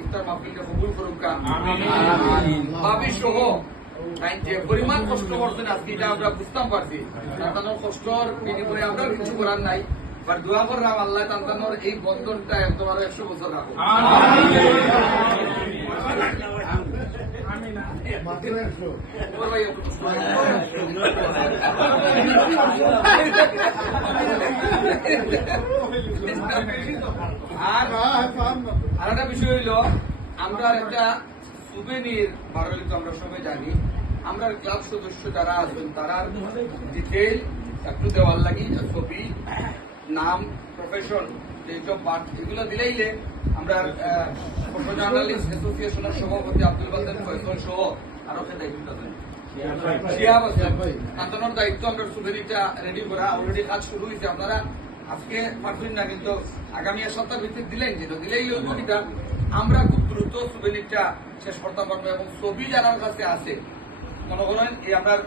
ইফতার মাহফিলকে কবুল করুক। ভাবি সহ যে পরিমাণ কষ্ট করছেন আজকে এটা আমরা বুঝতাম পারছি। তাদের কষ্টর বিনিময়ে আমরা কিছু করার নাই। বাট দোয়া করলাম আল্লাহ তান্তানোর এই বন্ধনটা একদম 100 বছর রাখুন। আর একটা বিষয় হইল, আমরা একটা সুবেনির বারোই তো আমরা সবাই জানি, আমরা ক্লাব সদস্য যারা আছেন তারার ডিটেইল একটু দেওয়ার লাগি, ছবি, নাম, প্রফেশন, এইসব পাঠ এগুলো দিলেইলে আমরা ফটো জার্নালিস্ট অ্যাসোসিয়েশনের সভাপতি আব্দুল বাসের ফয়সল সহ আরো দায়িত্ব দেন শিহাব আছেন, তাদের দায়িত্ব আমরা সুবেনিটা রেডি করা। অলরেডি কাজ শুরু হয়েছে। আপনারা আজকে পারবেন না, কিন্তু আগামী এক সপ্তাহের ভিতরে দিলেই ওই ছবিটা আমরা খুব দ্রুত সুবেনিটা শেষ করতে পারবো। এবং ছবি যারা কাছে আছে মনে করেন এই আপনার